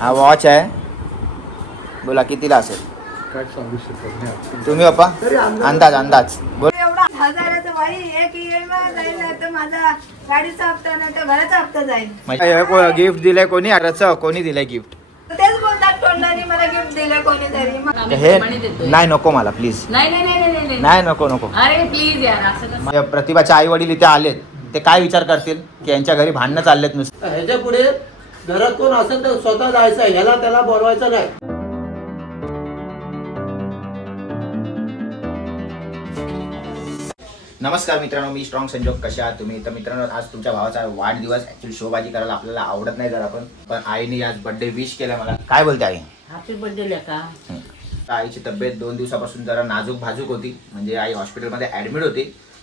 हा वॉच आहे. बोला कितीला असेल? काय सांगू शकत नाही. तुम्ही पप्पा अंदाज अंदाज बोल. एवढा हजाराचं बाई एक EMI जाईल नाही तर माझा गाडीचा हप्ता नाही तर घराचा हप्ता जाईल. गिफ्ट दिलंय कोणी? रच कोणी दिलंय गिफ्ट? तेच बोलतात तोंडाने मला गिफ्ट दिलं कोणीतरी. मग हे नाही नको मला प्लीज. नाही नको नको. अरे प्लीज यार असं प्रतिभाचे आई वडील इथे आलेत, ते काय विचार करतील की यांच्या घरी भांडणं चाललेत नुसतं. ह्याच्या पुढे घरात कोण असेल तर स्वतः जायचं, ह्याला त्याला बोलवायचं नाही. नमस्कार मित्रांनो, मी स्ट्रॉंग संजोग. कशा आहात तुम्ही? तर मित्रांनो, आज तुमच्या भावाचा वाढदिवस. ऍक्च्युली शोबाजी करायला आपल्याला आवडत नाही जरा पण आईने आज बर्थडे विश केला मला. काय बोलते आई? हॅपी बर्थडे लेका. आईची तब्येत 2 दिवसापासून जरा नाजूक भाजूक होती. म्हणजे आई हॉस्पिटलमध्ये ऍडमिट होती,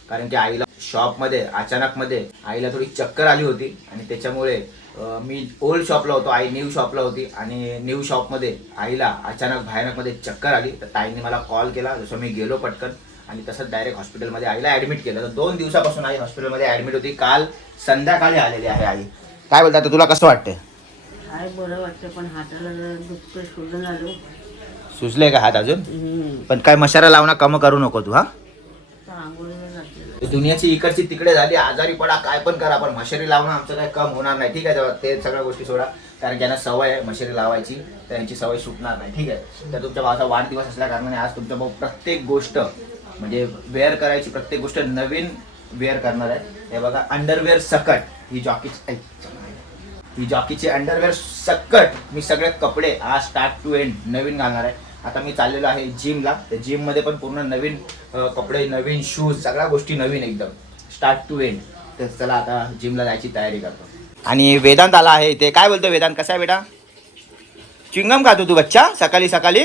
कारण की आईला शॉपमध्ये अचानकमध्ये आईला थोडी चक्कर आली होती. आणि त्याच्यामुळे मी ओल्ड शॉपला होतो, आई न्यू शॉपला होती. आणि न्यू शॉपमध्ये आईला अचानक भयानकमध्ये चक्कर आली. तर ताईने मला कॉल केला, जसं मी गेलो पटकन आणि तसंच डायरेक्ट हॉस्पिटलमध्ये आईला ॲडमिट केलं. तर 2 दिवसापासून आई हॉस्पिटलमध्ये ॲडमिट होती. काल संध्याकाळी आलेली आहे आई. काय बोलतात, तुला कसं वाटतं? काय बरं वाटतं, पण हाताला दुखतं, शोधून आलो. सुचले का हात अजून? पण काय मशारा लावणं कम करू नको तू. हा, दुनियाची इकडची तिकडे झाली, आजारी पडा काय पण करा, पण मशारी लावणं आमचं काय कम होणार नाही. ठीक आहे, ते सगळ्या गोष्टी सोडा, कारण ज्यांना सवय आहे मशारी लावायची तर यांची सवय सुटणार नाही. ठीक आहे. तर तुमच्या भावाचा वाढदिवस असल्या कारणाने आज तुमचा भाऊ प्रत्येक गोष्ट म्हणजे वेअर करायची, प्रत्येक गोष्ट नवीन वेअर करणार आहे. हे बघा, अंडरवेअर सकट ही जॉकीची अंडरवेअर सकट मी सगळे कपडे आज स्टार्ट टू एंड नवीन घालणार आहे. आता मी चाललेलो आहे जिमला. त्या जिममध्ये पण पूर्ण नवीन कपडे, नवीन शूज, सगळ्या गोष्टी नवीन एकदम स्टार्ट टू एंड. तर चला आता जिमला जायची तयारी करतो. आणि वेदांत आला आहे इथे. काय बोलतो वेदांत? कसा आहे बेटा? चिंगम खातो तू बच्चा सकाळी सकाळी?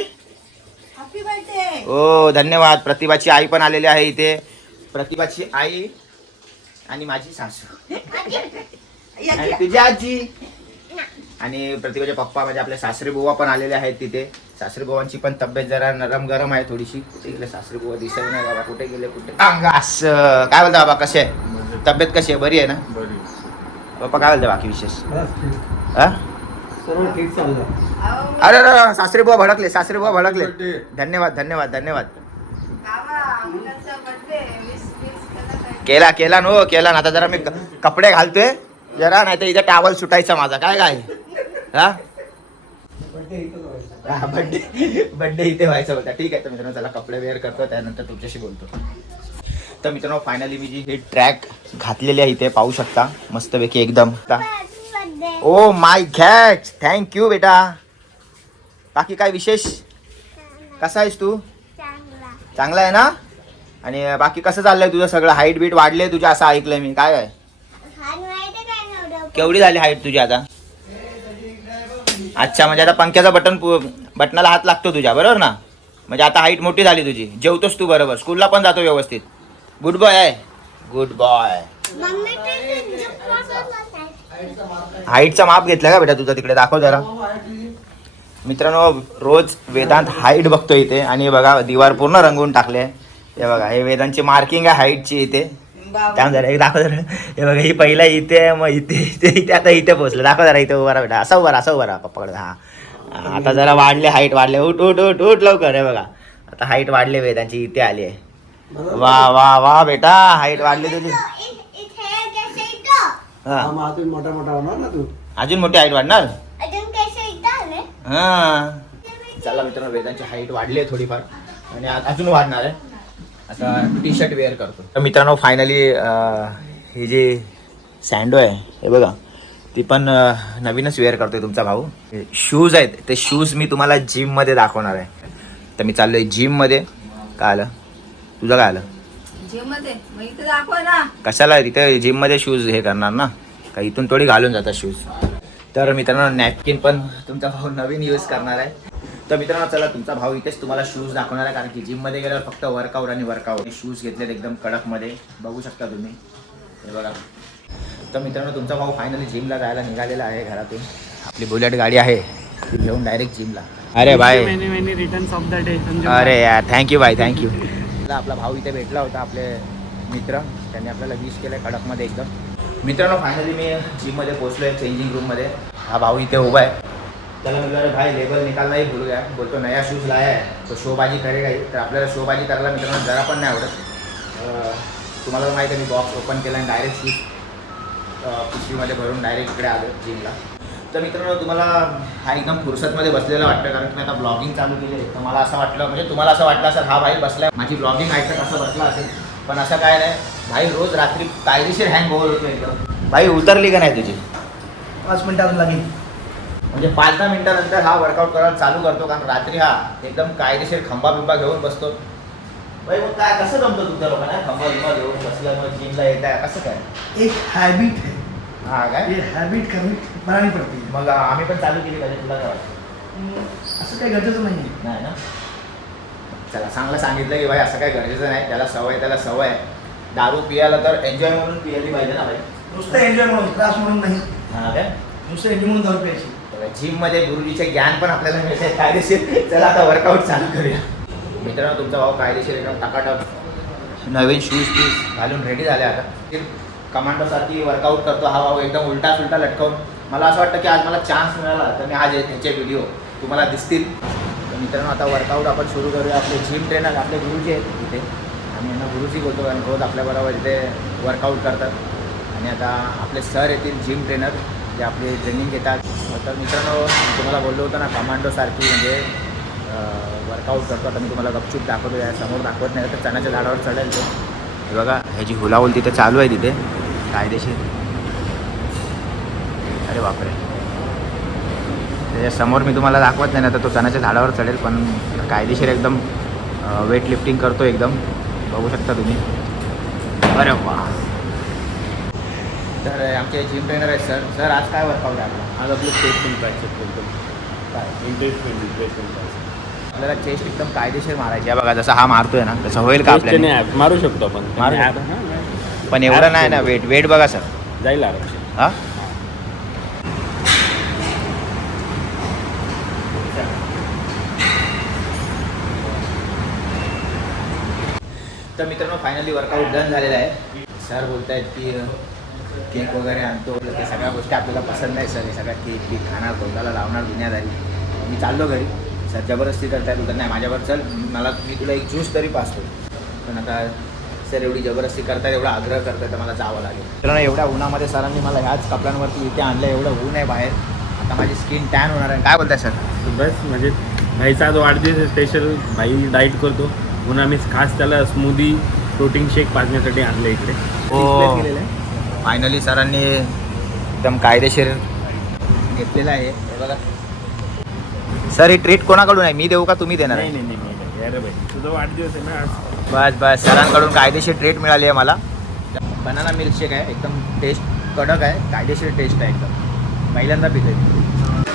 Happy birthday. ओ धन्यवाद. प्रतिभाची आई पण आलेली आहे इथे. प्रतिभाची आई आणि माझी सासू आणि तुझी आजी आणि प्रतिभाचे पप्पा म्हणजे आपले सासरे बुवा पण आलेले आहेत तिथे. सासरे बुवांची पण तब्येत जरा नरम गरम आहे थोडीशी. कुठे सासरे बुवा दिसत नाही बाबा, कुठे गेले कुठे. असं काय बोलता बाबा, कसे आहे? तब्येत कशी आहे? बरी आहे ना? पप्पा काय बोलता बाकी विशेष? सर्व ठीक चाललं. अरे अरे सासरे बुवा भडकले, सासरे बुवा भडकले. धन्यवाद धन्यवाद धन्यवाद. केला केला नो केला ना. आता जरा मी कपडे घालतोय जरा, नाही तर इथे टावल सुटायचा माझा. काय काय हा बर्थडे इथे व्हायचा होता. ठीक आहे. तर मित्रांनो चला कपडे वेअर करतो, त्यानंतर तुमच्याशी बोलतो. तर मित्रांनो फायनली मी जी ही ट्रॅक घातलेली आहे इथे पाहू शकता, मस्तपैकी एकदम. ओ माय गॉड, थँक्यू बेटा. बाकी काय विशेष? कसा आहेस तू? चांगला आहे ना? आणि बाकी कसं चाललंय तुझं सगळं? हाईट बीट वाढले तुझ्या असं ऐकलंय मी. काय आहे? केवढी झाली हाईट तुझी आता? अच्छा, म्हणजे आता पंख्याचा बटनाला हात लागतो तुझ्या, बरोबर ना? म्हणजे आता हाईट मोठी झाली तुझी. जेवतोस तू बरोबर, स्कूलला पण जातो व्यवस्थित. गुड बॉय आहे, गुड बॉय. हाईटचा माप घेतला का बेटा तुझा? तिकडे दाखव जरा. मित्रांनो रोज वेदांत हाईट बघतो इथे. आणि हे बघा दिवार पूर्ण रंगवून टाकले. हे बघा, हे वेदांतची मार्किंग आहे हाईटची इथे. त्यामुळे जरा एक दाखव जरा. हे बघा, ही पहिला इथे, मग इथे इथे इथे आता इथे पोहोचलं. दाखव जरा इथे उभा राहा बेटा. असं उभा राहा पप्पाकडे. हा, आता जरा वाढले, हाईट वाढले. उठ उठ उठ उठ लवकर. हे बघा आता हाईट वाढले वेदांची, इथे आली आहे. वा वा वा बेटा, हाईट वाढली तुझी. हा, अजून मोठा मोठा होणार ना तू. अजून मोठी हाईट वाढणार. हा, चला मित्रांनो वेदांची हाईट वाढली आहे थोडीफार आणि अजून वाढणार आहे. आता टी शर्ट वेअर करतो. तर मित्रांनो फायनली ही जी सँडो आहे हे बघा, ती पण नवीनच वेअर करतोय तुमचा भाऊ. शूज आहेत ते शूज मी तुम्हाला जिममध्ये दाखवणार आहे. तर मी चाललोय जिममध्ये. काय आलं तुझं? काय आलं जिममध्ये? मग इथे दाखव ना. कशाला? तिथे जिममध्ये शूज हे करणार ना, का इथून थोडी घालून जातात शूज. तर मित्रांनो नॅपकिन पण तुमचा भाऊ नवीन यूज करणार आहे. तर मित्रांनो चला तुमचा भाऊ इथेच तुम्हाला शूज दाखवणार आहे, कारण की जिममध्ये गेल्यावर फक्त वर्कआउट आणि वर्कआउट. शूज घेतलेत एकदम कडकमध्ये, बघू शकता तुम्ही. हे बघा. तर मित्रांनो तुमचा भाऊ फायनली जिमला जायला निघालेला आहे घरातून. आपली बुलेट गाडी आहे ती घेऊन डायरेक्ट जिमला. अरे bye, returns of the day. अरे यार थँक्यू बाय, थँक्यू. आपला भाऊ इथे भेटला होता, आपले मित्र, त्यांनी आपल्याला विश केलं कडकमध्ये एकदम. मित्रांनो फायनली मी जिममध्ये पोहोचलो आहे, चेंजिंग रूममध्ये. हा भाऊ इथे उभा आहे. त्याला मी अरे भाई लेबल निकालना ही भूल गया, बोलतो नया शूज लाया है तो शोबाजी करेगा ही. तर आपल्याला शोबाजी करायला मित्रांनो जरा पण नाही आवडत. तुम्हाला तर माहिती आहे मी बॉक्स ओपन केला आणि डायरेक्ट शूज पिशवीमध्ये भरून डायरेक्ट इकडे आलो जिमला. तर मित्रांनो तुम्हाला हा एकदम फुरसतमध्ये बसलेला वाटतं, कारण की मी आता ब्लॉगिंग चालू केली आहे. तर मला असं वाटलं, म्हणजे तुम्हाला असं वाटलं असेल हा भाई बसला माझी ब्लॉगिंग ऐकत असं बसला असेल, पण असं काय नाही भाई. रोज रात्री कायदेशीर हँग ओव्हर होतो एकदम. भाई उतरली का नाही तुझी? 5 मिनिटात लागेल. म्हणजे 5-10 मिनिटानंतर हा वर्कआउट करायला चालू करतो, कारण रात्री हा एकदम कायदेशीर खंबा बिंबा घेऊन बसतो. भाई मग काय कसं जमतं तुमच्या लोकांना खंबा बिंबा घेऊन बसल्यामुळे जिमला येत आहे कसं काय? एक हॅबिट है, हा काय ये हॅबिट करनी बनानी पडती है. मग आम्ही पण चालू केली पाहिजे, तुला काय वाटतं? असं काही गरजेचं नाही आहे. नाही ना. चला चांगलं सांगितलं की भाई असं काही गरजेचं नाही, त्याला सवय आहे. दारू पियाला तर एन्जॉय म्हणून पियाली पाहिजे ना भाई. नुसतं एन्जॉय म्हणून, त्रास म्हणून नाही. हा काय नुसतं एन्जॉय म्हणून दारू प्यायची. जिममध्ये गुरुजीचे ज्ञान पण आपल्याला मिळते कायदेशीर. चला आता वर्कआउट चालू करूया. मित्रांनो तुमचा भाऊ कायदेशीर एकदम टाकाटाक नवीन शूज पीस घालून रेडी झाले. आता कमांडोसारखी वर्कआउट करतो हा भाऊ एकदम उलटा सुलटा लटकवून. मला असं वाटतं की आज मला चान्स मिळाला तर मी आज त्याचे व्हिडिओ तुम्हाला दिसतील. तर मित्रांनो आता वर्कआउट आपण सुरू करूया. आपले जिम ट्रेनर आपले गुरुजी आहेत इथे, आम्ही यांना गुरुजी बोलतो कारण रोज आपल्याबरोबर इथे वर्कआउट करतात. आणि आता आपले सर येतील जिम ट्रेनर जे आपले ट्रेनिंग घेतात. तर मित्रांनो तुम्हाला बोललो होतं ना कमांडोसारखी म्हणजे वर्कआउट करतो. आता मी तुम्हाला गपचूप दाखवतो, या समोर दाखवत नाही तर चण्याच्या झाडावर चढेल तो. हे बघा ह्याची हुलाहुल तिथे चालू आहे तिथे कायदेशीर. अरे बापरे, त्याच्यासमोर मी तुम्हाला दाखवत नाही ना तर तो चण्याच्या झाडावर चढेल, पण कायदेशीर एकदम वेट लिफ्टिंग करतो एकदम, बघू शकता तुम्ही. अरे वा. तर आमचे जिम ट्रेनर आहेत सर आज काय वर्कआउट आहे आपलं? आज आपलं चेस्ट आणि ट्रायसेप करतो. काय इंटेन्सिटी चेस्ट आणि ट्रायसेप. आपल्याला चेस्ट एकदम कायदेशीर मारायची आहे बघा. जसं हा मारतोय ना तसं होईल का आपल्याला? मारू शकतो आपण. मारू ॲप पण एवढं नाही ना. वेट बघा सर. जाईल आराम. हा तर मित्रांनो फायनली वर्कआउट डन झालेला आहे. सर बोलत आहेत की केक वगैरे आणतो, ते सगळ्या गोष्टी आपल्याला पसंत नाही सर. हे सगळ्या केक खाणार, तोंडाला लावणार दुनियादारी. मी चाललो घरी. सर जबरदस्ती करताय, बोलतात नाही माझ्यावर चल, मी तुला एक ज्यूस तरी पाचतो. पण आता सर एवढी जबरदस्ती करतायत, एवढा आग्रह करतायत तर मला जावं लागेल. मित्रांनो एवढ्या उन्हामध्ये सरांनी मला ह्याच कपड्यांवरती इथे आणलं. एवढं ऊन आहे बाहेर, आता माझी स्किन टॅन होणार आहे. काय बोलताय सर? बस म्हणजे भाईचा आज वाढदिवस स्पेशल. भाई डाईट करतो म्हणून आम्ही खास त्याला स्मूदी प्रोटीन शेक पाजण्यासाठी आणलं इकडे. केलेलं आहे. फायनली सरांनी एकदम कायदेशीर घेतलेलं आहे. हे बघा सर, ही ट्रीट कोणाकडून आहे? मी देऊ का तुम्ही देणार? नाही नाही नाही अरे भाई तुझा वाढदिवस आहे ना आज. बस सरांकडून कायदेशीर ट्रीट मिळाली आहे मला. बनाना मिल्कशेक आहे, एकदम टेस्ट कडक आहे, कायदेशीर टेस्ट आहे एकदम. पहिल्यांदा पिते.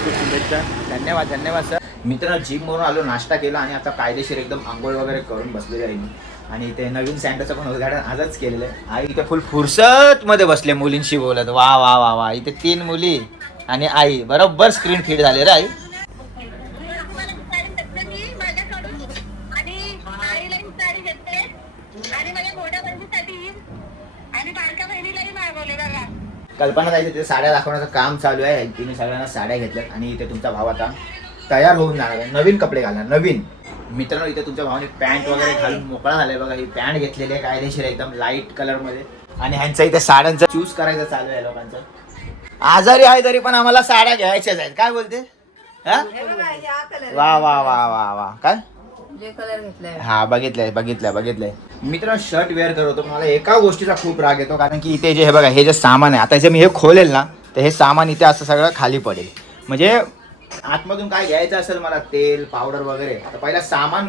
शुभेच्छा. धन्यवाद सर. मित्रांनो जिमवरून आलो, नाश्ता केला आणि आता कायदेशीर एकदम आंघोळ वगैरे करून बसलेले आहे मी. आणि ते नवीन सँडरचं पण उद्घाटन आजच केलेलं आहे. आई इथे फुल फुरसतमध्ये बसले मुलींशी बोलत. वा वा वा वा. इथे 3 मुली आणि आई बरोबर स्क्रीन फिट झाले रे आई. कल्पना ताई तिथे साड्या दाखवण्याचं काम चालू आहे. तिने सगळ्यांना साड्या घेतल्यात आणि इथे तुमचा भाव आता तयार होऊन जाणार आहे, नवीन कपडे घालणार नवीन. मित्रांनो इथे तुमच्या भावाने पॅन्ट वगैरे घालून मोकळा झालाय बघा. ही पॅन्ट घेतलेली आहे कायदेशीर एकदम लाईट कलर मध्ये. आणि ह्यांचा इथे साड्यांचा चूज करायचं चालू आहे लोकांचं. आजारी आहे तरी पण आम्हाला साड्या घ्यायच्याच आहेत. काय बोलते? हा हे बघा, हे हा कलर वा वा वा वा वा. काय जे कलर घेतलाय हा बघितलंय. मित्रांनो शर्ट वेअर करतो, मला एका गोष्टीचा खूप राग येतो, कारण की इथे जे हे बघा हे जे सामान आहे, आता जे मी हे खोलेल ना तर हे सामान इथे असं सगळं खाली पडेल. म्हणजे आतमधून काय घ्यायचं असेल मला, तेल पावडर वगैरे, आता पहिला सामान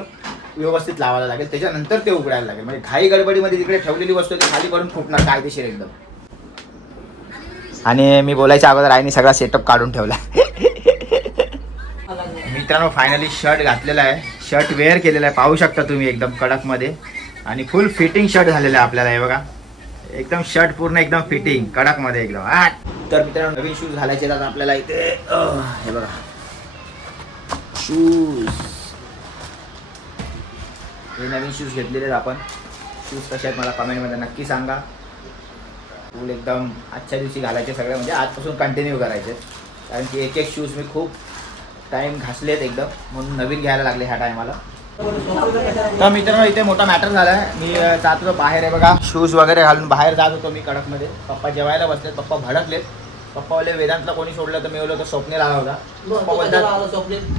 व्यवस्थित लावायला लागेल, त्याच्यानंतर ते उघडायला लागेल. म्हणजे घाई गडबडीमध्ये तिकडे ठेवलेली वस्तू ती खाली पडून फुटणार कायदेशीर एकदम. आणि मी बोलायच्या अगोदर आईने सगळा सेटअप काढून ठेवला. मित्रांनो फायनली शर्ट घातलेला आहे, शर्ट वेअर केलेला आहे, पाहू शकता तुम्ही एकदम कडकमध्ये. आणि फुल फिटिंग शर्ट झालेला आहे आपल्याला. हे बघा एकदम शर्ट पूर्ण एकदम फिटिंग कडकमध्ये एकदम. तर मित्रांनो नवीन शूज घालायचे आहेत आपल्याला इथे. हे बघा शूज, हे नवीन शूज घेतलेले आहेत आपण. शूज कसे आहेत मला कमेंटमध्ये नक्की सांगा. फुल एकदम आजच्या दिवशी घालायचे सगळे, म्हणजे आजपासून कंटिन्यू करायचे, कारण की एक एक शूज मी खूप टाइम घासलेत एकदम, म्हणून नवीन घ्यायला लागले ह्या टायमाला. तर मित्रांनो इथे मोठा मॅटर झालाय. मी जात होतो बाहेर आहे बघा, शूज वगैरे घालून बाहेर जात होतो मी कडकमध्ये. पप्पा जेवायला बसलेत, पप्पा भडकलेत. पप्पा बोलले वेदांतला कोणी सोडलं, तर मी बोललो तर स्वप्नील आला होता. पप्पा बोलतात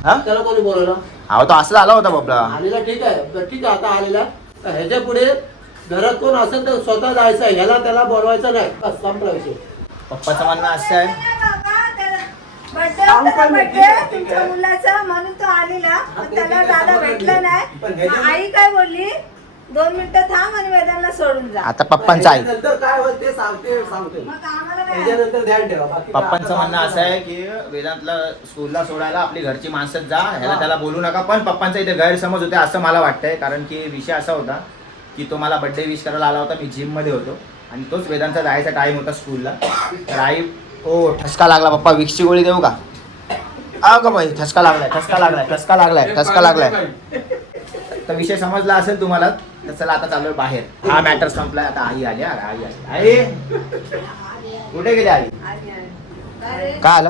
हा? त्याला कोणी बोलवलं अहो तो असं आला होता बाबा. आलेला ठीक आहे, ठीक आहे आता आलेला. तर ह्याच्या पुढे घरात कोण असेल तर स्वतः जायचं आहे, ह्याला त्याला बोलवायचं नाही, बस संपला विषय. पप्पाचं म्हणणं असं आहे बर्थडे तुमच्या मुलाचा म्हणून तो आलेला, पण त्याला दादा भेटला नाही. मग आई काय बोलली, 2 मिनिटं थांब आणि वेदांना सोडून जा. आता पप्पांचं आहे. नंतर काय होईल ते सांगते. मग आम्हाला काय त्याच्यानंतर ध्यान ठेवा. बाकी काय पप्पांचं म्हणणं असं आहे की वेदांतला स्कूलला सोडायला आपली घरची माणसं जा, ह्याला त्याला बोलू नका. पण पप्पांचा इथे गैरसमज होते असं मला वाटतंय, कारण की विषय असा होता की तो मला बर्थडे विश करायला आला होता. मी जिममध्ये होतो आणि तोच वेदांतचा जायचा टाइम होता स्कूलला. तर आई ओ ठसका लागला पप्पा, विक्सची गोळी देऊ का? का बाई ठसका लागलाय. तर विषय समजला असेल तुम्हाला. तर चला आता चालू बाहेर, हा मॅटर संपलाय. आता आई आली. आई कुठे गेली आई? काय आलं?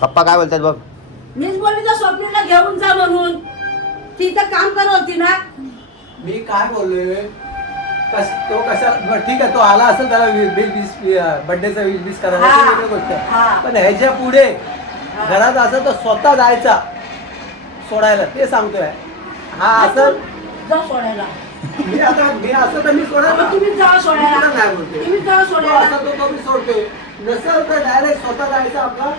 पप्पा काय बोलतात बघ. मीच बोलली तर स्वप्नीला घेऊन जा म्हणून, ती तर काम करत होती ना. मी काय बोललोय, तो कशा ठीक आहे, तो आला असेल त्याला बर्थडेचा विश करायला, ती वेगळी गोष्ट आहे. पण ह्याच्या पुढे घरात असेल तर स्वतः जायचा सोडायला, ते सांगतोय. हा असं जा सोडायला. मी असं तर मी सोडायला, तुम्ही जा सोडायला. नाही बोलते. तुम्ही जा तो सोडायला. असं तो मी सोडतोय, नसेल तर डायरेक्ट स्वतः जायचं आपला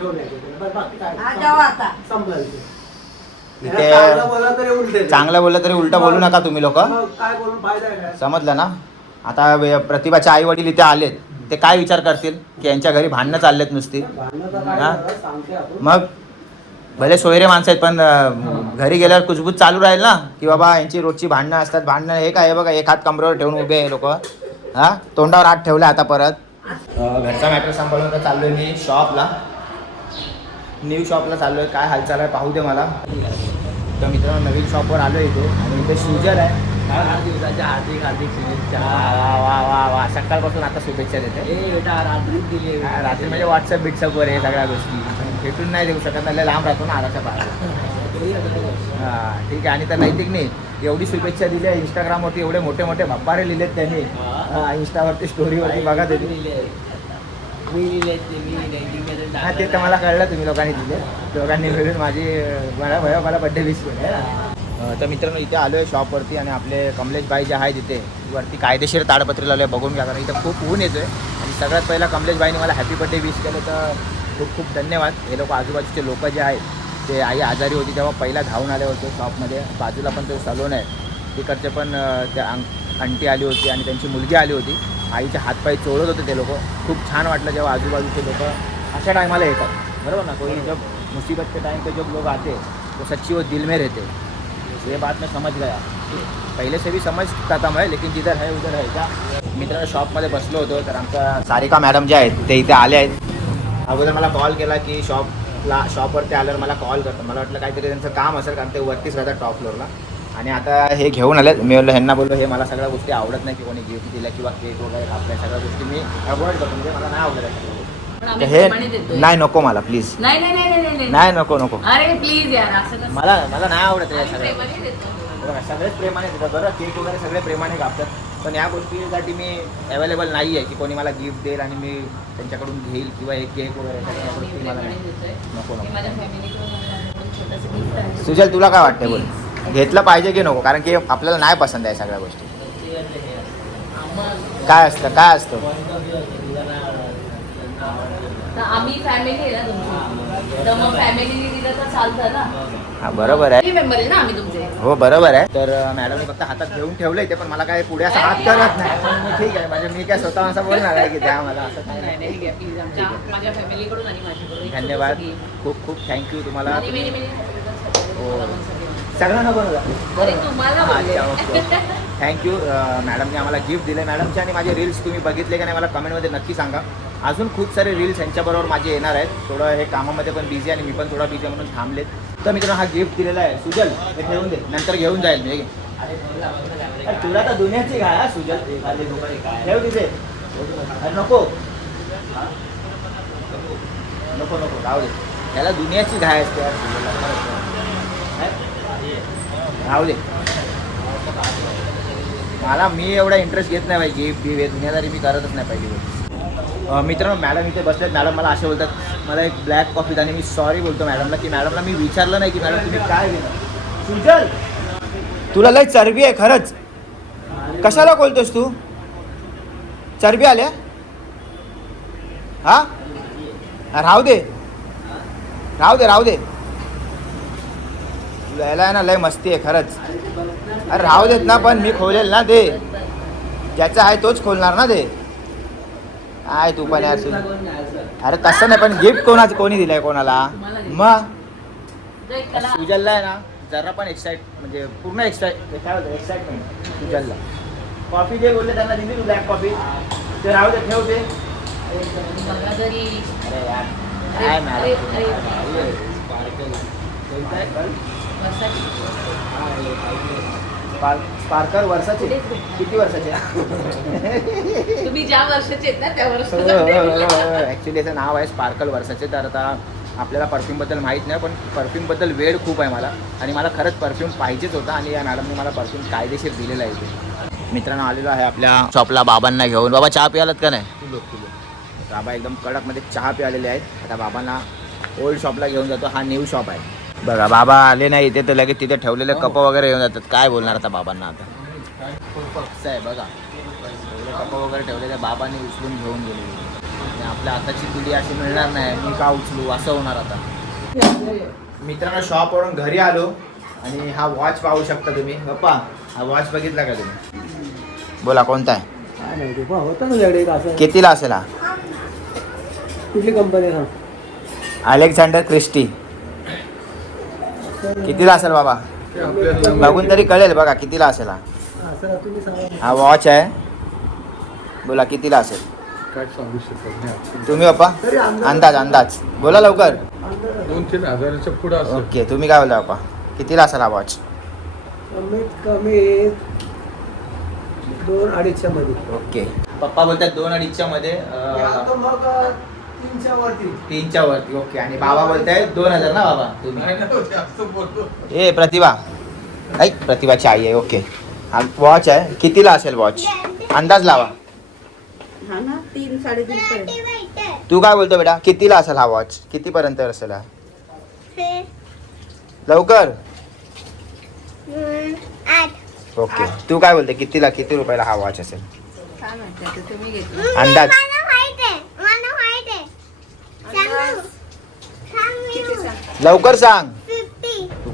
घेऊन यायचं. बस बाकी काय हा, जाऊ आता. संपला विषय. इथे चांगलं बोला तरी उलटे, चांगलं बोललं तरी उलट बोलू नका तुम्ही लोक, मग काय बोलून फायदा आहे काय? समजलं ना. आता प्रतिभाचे आई वडील इथे आलेत, ते काय विचार करतील की यांच्या घरी भांडणं चाललेत नुसती. भांडणाचं काय हा? झालं, सांगते आपण. मग भले सोयरे माणसं आहेत, पण घरी गेल्यावर कुजबूज चालू राहील ना की बाबा यांची रोजची भांडणं असतात. भांडणं हे काय बघा, एक हात कमरेवर ठेवून उभे आहे लोक. हा तोंडावर हात ठेवले आता परत. घरचा मॅटर सांभाळून तर चाललोय मी शॉपला, न्यू शॉपला चाललोय. काय हालचाल आहे पाहू दे मला. तर मित्रांनो नवीन शॉपवर आलो इथे, आणि इथे सुजल आहे. दिवसाच्या हार्दिक शुभेच्छा. वा सकाळपासून आता शुभेच्छा देते. रात्री दिली. रात्री म्हणजे व्हॉट्सअप बिट्सअपवर हे सगळ्या गोष्टी भेटून नाही देऊ शकत, नाही लांब राहतो ना आराच्या पाहायला. हां ठीक आहे. आणि तर नैतिक नाही एवढी शुभेच्छा दिल्या. इंस्टाग्रामवरती एवढे मोठे मोठे भब्बारे लिहिलेत त्यांनी, इंस्टावरती स्टोरीवरती बघा त्यांनी. हा ते तर मला कळलं, तुम्ही लोकांनी दिले. दोघांनी मिळून मला बड्डे विश केलं. तर मित्रांनो इथे आलो आहे शॉपवरती, आणि आपले कमलेश भाई जे आहेत तिथे वरती कायदेशीर ताडपत्री लावले बघून घ्या, कारण इथं खूप ऊन येतोय. आणि सगळ्यात पहिला कमलेश भाईने मला हॅपी बर्थडे विश केलं, तर खूप खूप धन्यवाद. हे लोक आजूबाजूचे लोक जे आहेत ते, आई आजारी होती तेव्हा पहिला धावून आले होते शॉपमध्ये. बाजूला पण तो सलून आहे, तिकडचे पण त्या आंटी आली होती आणि त्यांची मुलगी आली होती. आईचे हातपाय चोळत होते ते लोक. खूप छान वाटलं जेव्हा आजूबाजूचे लोक अशा टायमाला येतात, बरोबर ना. कोई जब मुसीबत के टाइम पे जब लोग आते तो सच्ची वो दिल में रहते. ये बात मैं समझ गया, पहले से भी समझता था मैं, लेकिन जिधर है उधर है का. मित्रांनो शॉपमध्ये बसलो होतो, तर आमच्या सारिका मॅडम जे आहेत ते इथे आले आहेत. अगोदर मला कॉल केला की शॉपवरती आल्यावर मला कॉल करतो. मला वाटलं काहीतरी त्यांचं काम असेल, कारण ते वरतीच राहतात टॉप फ्लोअरला. आणि आता हे घेऊन आलेत. मी बोललो ह्यांना बोललो, हे मला सगळ्या गोष्टी आवडत नाही की कोणी गिफ्ट दिल्या किंवा केक वगैरे आपल्या सगळ्या गोष्टी मी अवॉइड करतो, म्हणजे मला नाही आवडत. हे नाही नको मला प्लीज. नाही नको. अरे प्लीज यार, असं कसं? मला नाही आवडत या सगळ्या प्रेमाने देतो. बघा सगळेच प्रेमाने देतात बरं, केक वगैरे सगळे प्रेमाने कापतात. पण या गोष्टीसाठी मी अवेलेबल नाही आहे की कोणी मला गिफ्ट देईल आणि मी त्यांच्याकडून घेईल किंवा एक केक वगैरे सगळ्या मी गोष्टी मला प्रेमाने नाही. देतोय. नको हे माझ्या फॅमिलीकडून मला छोटंसं गिफ्ट आहे. सुजल तुला काय वाटतं बोल, घेतलं पाहिजे की नको? कारण की आपल्याला नाही पसंत आहे सगळ्या गोष्टी. काय असतं तर आम्ही फॅमिली आहे ना तुमची, तर मग फॅमिलीने दिलं तर चालतं ना. हा बरोबर आहे. मेंबर आहे ना आम्ही तुमचे. हो बरोबर आहे. तर मॅडमने फक्त हातात घेऊन ठेवलंय ते, पण मला काय पुढे असं हात करत नाही. पण मी ठीक आहे, म्हणजे मी काय स्वतः असं बोलणार आहे की द्या मला, असं काय नाही. नाही प्लीज, आमच्या माझ्या फॅमिलीकडून आणि माझ्याकडून धन्यवाद, खूप खूप थँक्यू तुम्हाला. आणि मेनी मेनी हो. सगळ्यांना बरोबर. अरे तुम्हाला बोलले. थँक्यू. मॅडमने आम्हाला गिफ्ट दिले. मॅडमचे आणि माझे रील्स तुम्ही बघितले का नाही मला कमेंटमध्ये नक्की सांगा. अजून खूप सारे रील्स यांच्याबरोबर माझे येणार आहेत. थोडं हे कामामध्ये पण बिझी आणि मी पण थोडा बिझी म्हणून थांबलेत. तर मित्रांनो हा गिफ्ट दिलेला आहे. सुजल हे ठेवून दे, नंतर घेऊन जाईल मी. तुला तर दुनियाची काय हा सुजल, ठेव तिथे. नको राहू दे. त्याला दुनियाची घाय असते यार. राहू दे. मी एवढा इंटरेस्ट घेत नाही पाहिजे गिफ्ट दुनियादारी मी करतच नाही पाहिजे. मित्रांनो मॅडम इथे बसलेत. मॅडम मला असे बोलतात मला एक ब्लॅक कॉफी द्या. आणि मी सॉरी बोलतो मॅडमला की मॅडमला मी विचारलं नाही की मॅडम तुम्ही काय घेणार. सुजल तुला लय चरबी आहे खरंच. कशाला बोलतोस तू. चरबी आल्या हा. राहू दे राहू दे राहू दे. यायला ना लय मस्ती आहे खरंच. अरे राहू देत ना पण मी खोलेल ना ते. ज्याचा आहे तोच खोलणार ना ते. काय तू पण यार. अरे तसं नाही पण गिफ्ट कोणी दिलंय कोणाला मग. सुजलला आहे ना जरा पण म्हणजे पूर्ण काय होतं एक्साइटमेंट सुजलला. कॉफी जे बोलले त्यांना दिली तू ब्लॅक कॉफी. ते राहू दे ठेवते. अरे यार काय स्पार्कर वर्षाचे किती वर्षाचे. तुम्ही ज्या वर्षाचे आहेत ना त्या ॲक्च्युली याचं नाव आहे स्पार्कल वर्षाचे. तर आता आपल्याला परफ्यूमबद्दल माहीत नाही पण परफ्यूमबद्दल वेळ खूप आहे मला. आणि मला खरंच परफ्यूम पाहिजेच होता आणि या मॅडमने मला परफ्यूम कायदेशीर दिलेला आहे. मित्रांनो आलेलो आहे आपल्या शॉपला बाबांना घेऊन. बाबा चहा प्यालात का नाही. बाबा एकदम कडकमध्ये चहा प्यालेले आहेत. आता बाबांना ओल्ड शॉपला घेऊन जातो. हा न्यू शॉप आहे बघा. बाबा आले नाही इथे तर लगेच तिथे ठेवलेले कप वगैरे घेऊन जातात. काय बोलणार आता बाबांना. आता कसं आहे बघा कप वगैरे ठेवलेले बाबांनी उचलून घेऊन गेलेले. आपल्या आताची पिढी अशी मिळणार नाही. मी का उचलू असं होणार आता. मित्रांनो शॉपवरून घरी आलो आणि हा वॉच पाहू शकता तुम्ही. पप्पा हा वॉच बघितला का तुम्ही. बोला कोणता आहे. काय नाही होतं तुझ्याकडे एक असं. कितीला असेल हा. कुठली कंपनी सांग. Alexander Christie. कितीला असेल बाबा बघून तरी कळेल बघा कितीला असेल हा. असं तुम्ही सांगा. हा वॉच आहे. बोला कितीला असेल. काय सांगू शकत नाही. तुम्ही बाप्पा अंदाज बोला लवकर. 2-3 हजाराच्या पुढे असं. ओके तुम्ही काय बोलता बाप्पा कितीला असेल हा वॉच. कमीत कमी 2-2.5 मध्ये. ओके पप्पा बोलतात 2-2.5 मध्ये. मग 3च्या वरती. 3च्या वरती. ओके आणि बाबा बोलताय 2000 ना बाबा तुम्ही. ए प्रतिभा ऐक प्रतिभाची आई आहे. ओके हा वॉच आहे. कितीला असेल वॉच अंदाज लावा. हा ना 3-3.5 पर्यंत. तू काय बोलतो बेटा कितीला असेल हा वॉच. कितीपर्यंत असेल हा लवकर. ओके तू काय बोलते कितीला किती रुपयाला हा वॉच असेल. काय माहिती आता तुम्ही घेतलं. अंदाज किती सांग. लवकर सांग.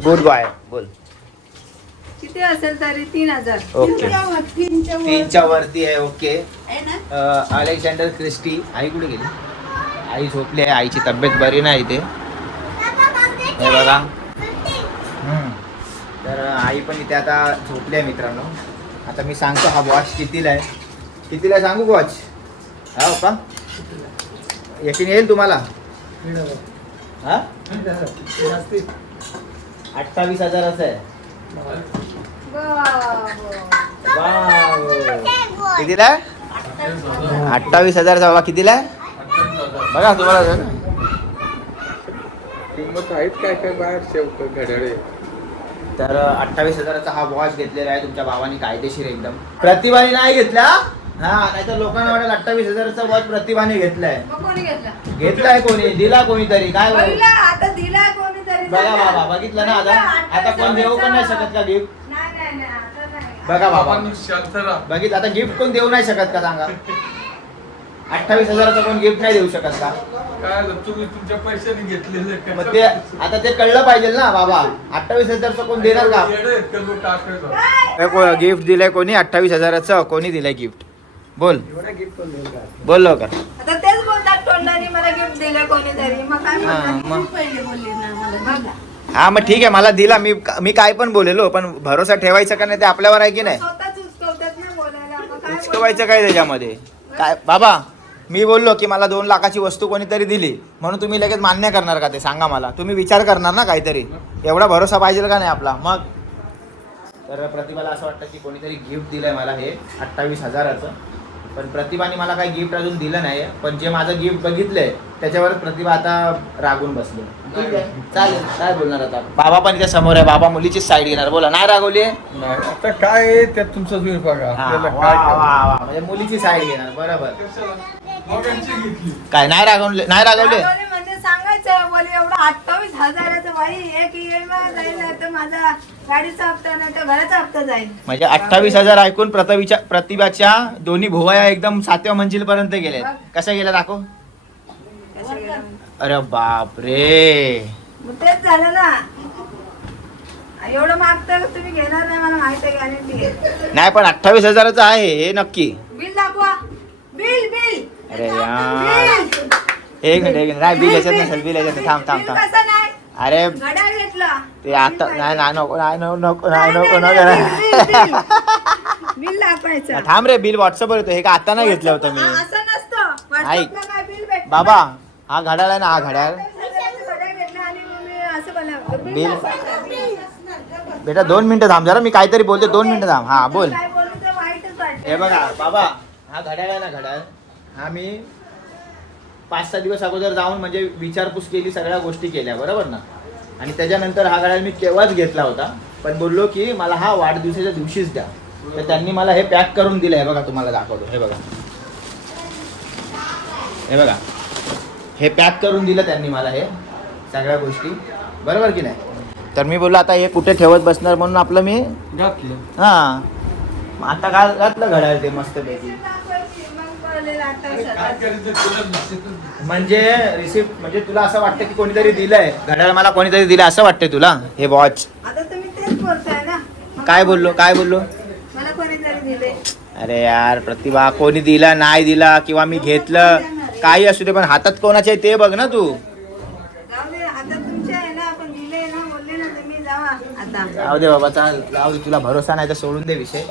गुड बॉय बोल. किती असेल तरी 3000. ओके 3च्या वरती आहे. ओके आहे ना. Alexander Christie. आई कुठे गेली. आई झोपली आहे. आईची तब्येत बरी नाही इथे हे बघा. तर आई पण इथे आता झोपली आहे मित्रांनो. आता मी सांगतो हा वॉच कितीला आहे. कितीला सांगू वॉच. हा का यकीन येईल तुम्हाला. हा 28,000 आहे. कितीला आहे 28,000चा बाबा. कितीला आहे बघा तुम्हाला. किंमत आहेत काय काय बाहेर शेवट घड्याळे. तर 28,000चा हा वॉच घेतलेला आहे तुमच्या भावानी कायदेशीर एकदम. प्रतिभाने नाही घेतला हा नाही तर लोकांना वाटेल 28,000चा वॉच प्रतिभाने घेतलाय. मग कोणी घेतला. घेतलाय कोणी दिला कोणीतरी. काय बघितला आता दिला कोणीतरी. बघा बाबा बघितलं ना. आता कोण देऊ पण नाही शकत का गिफ्ट. नाही आता नाही. बघा बाबा बघितलं आता गिफ्ट कोण देऊ नाही शकत का सांगा. 28,000चा कोण गिफ्ट नाही देऊ शकत का. काय तुम्ही तुमच्या पैशाने घेतलेले. मग ते आता ते कळलं पाहिजे ना बाबा. 28,000चा कोण देणार का. गिफ्ट दिलंय कोणी 28,000चं कोणी दिलंय गिफ्ट. बोल बोल लवकर. आता तेच बोलतात तोंडाने मला गिफ्ट दिलं कोणीतरी. मग काय बोलणार. मग. पहिले बोलली ना मला दिला. हा मग ठीक आहे मला दिला. मी काय पण बोलेलो पण भरोसा ठेवायचा का नाही ते आपल्यावर आहे की नाही. स्वतःच उचकवतात ना बोलायला. मग काय उचकवायचं काय त्याच्यामध्ये. काय बाबा मी बोललो की मला 2 लाखाची वस्तू कोणीतरी दिली म्हणून तुम्ही लगेच मान्य करणार का ते सांगा मला. तुम्ही विचार करणार ना काहीतरी. एवढा भरोसा पाहिजे का नाही आपला मग. तर प्रतिभाला असं वाटतं की कोणीतरी गिफ्ट दिलंय मला हे 28,000चं. पण प्रतिभाने मला काही गिफ्ट अजून दिलं नाही. पण जे माझं गिफ्ट बघितलंय त्याच्यावरच प्रतिभा आता रागून बसले. ठीक आहे चालेल, काय बोलणार आता. बाबा पण इथे समोर आहे, बाबा मुलीचीच साईड घेणार. बोला, नाही रागवली? नाही, आता काय आहे त्यात तुमचाच वेळ बघा आपल्याला काय करायचं. म्हणजे मुलीची साईड घेणार. बरोबर. काय नाही रागवले? नाही रागवले. रागवले म्हणजे सांगायचं बोले एवढं 28,000चं बाई एक EMI जाईल, नाही तर माझा गाडीचा हप्ता नाही तर घराचा हप्ता जाईल. म्हणजे 28,000 ऐकून प्रतिभाच्या दोन्ही भुवया एकदम 7व्या मंजिल पर्यंत गेले. कशा गेल्या दाखव. कसं गेलं? अरे बाप रे. मग तेच झालं ना. एवढं मागतं तुम्ही घेणार नाही मला माहिती आहे, गॅरंटी आहे. नाही पण 28,000चं आहे हे नक्की. बिल दाखवा. बिल बिल अरे यार, बिल. एक मिनिट नाही, बिल याच्यात नसेल, बिल याच्यात नाही. थांब थांब बिल थांब. कसं नाही? अरे घड्याळ घेतला. ते आता नाही नाही नको नाही नको नको नाही नाही, नको नाही, नको बिल, बिल, बिल. बिल दाखवायचं. थांब रे, बिल व्हॉट्सअपवर येतो. हे का आता नाही घेतलं होतं मी. असं नसतं. ऐक. WhatsApp ला काय बिल भेटतं बाबा ना? हा घड्याळ आहे ना, हा घड्याळ. घड्याळ घेतला आणि मग मी असं बनवलं. बिल. दाखवायचं. बिल. बेटा 2 मिनिटं थांब जरा, मी काहीतरी बोलते. 2 मिनिटं थांब. हा बोल. काय बोलू तर वाईटच वाटतं. हे बघा बाबा, हा घड्याळ आहे ना, घड्याळ हा मी 5-6 दिवस अगोदर जाऊन म्हणजे विचारपूस केली, सगळ्या गोष्टी केल्या बरोबर ना. आणि त्याच्यानंतर हा घड्याळ मी केव्हाच घेतला होता, पण बोललो की मला हा वाढदिवसाच्या दिवशीच द्या. तर त्यांनी मला हे पॅक करून दिलं. हे बघा तुम्हाला दाखवतो. हे बघा, हे बघा, हे पॅक करून दिलं त्यांनी मला हे सगळ्या गोष्टी, बरोबर की नाही. तर मी बोललो आता हे कुठे ठेवत बसणार म्हणून आपलं मी घातलं. हां आता काय घातलं घड्याळ ते मस्तपैकी. मग बोलेल आता म्हणजे रिसिप्ट म्हणजे तुला असं वाटतं की कोणीतरी दिलंय घड्याळ, मला कोणीतरी दिलं असं वाटतंय तुला. हे वॉच. आता तुम्ही तेच बोलताय ना. मग काय बोललो काय बोललो. मला कोणीतरी दिले. अरे यार प्रतिभा, कोणी दिला नाही दिला किंवा मी घेतलं काही असू दे, पण हातात कोणाचे आहे ते बघ ना तू. जाऊ दे, आता तुमचे आहे ना, आपण दिले ना, बोलले ना तुम्ही जावा आता. जाऊ दे बाबा, चाल जाऊ दे, तुला भरोसा नाही तर सोडून दे विषय.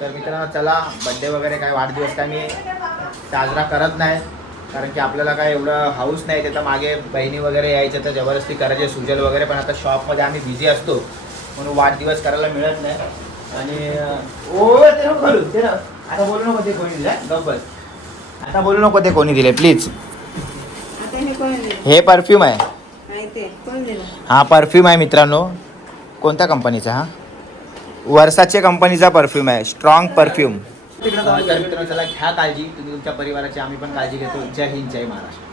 तर मित्रांनो चला, बड्डे वगैरे काय वाढदिवस काय मी साजरा करत नाही, कारण की आपल्याला काय एवढं हाऊस नाही. त्याच्या मागे बहिणी वगैरे यायचं तर जबरदस्ती करायचे, सुजल वगैरे, पण आता शॉपमध्ये आम्ही बिझी असतो म्हणून वाढदिवस करायला मिळत नाही. आणि ओ ते नको बोलू, ते आता बोलू नको ते कोणी दिलं, गब्बल आता बोलू नको ते कोणी दिले प्लीज. आता हे कोण दिलं हे परफ्यूम आहे. माहिती आहे कोण दिलं. हा परफ्यूम आहे मित्रांनो. कोणत्या कंपनीचा? हा वर्साचे कंपनीचा परफ्यूम आहे, स्ट्रॉंग परफ्यूम. तर मित्रांनो चला घ्या काळजी तुम्ही तुमच्या परिवाराची, आम्ही पण काळजी घेतो. जय हिंद, जय महाराष्ट्र.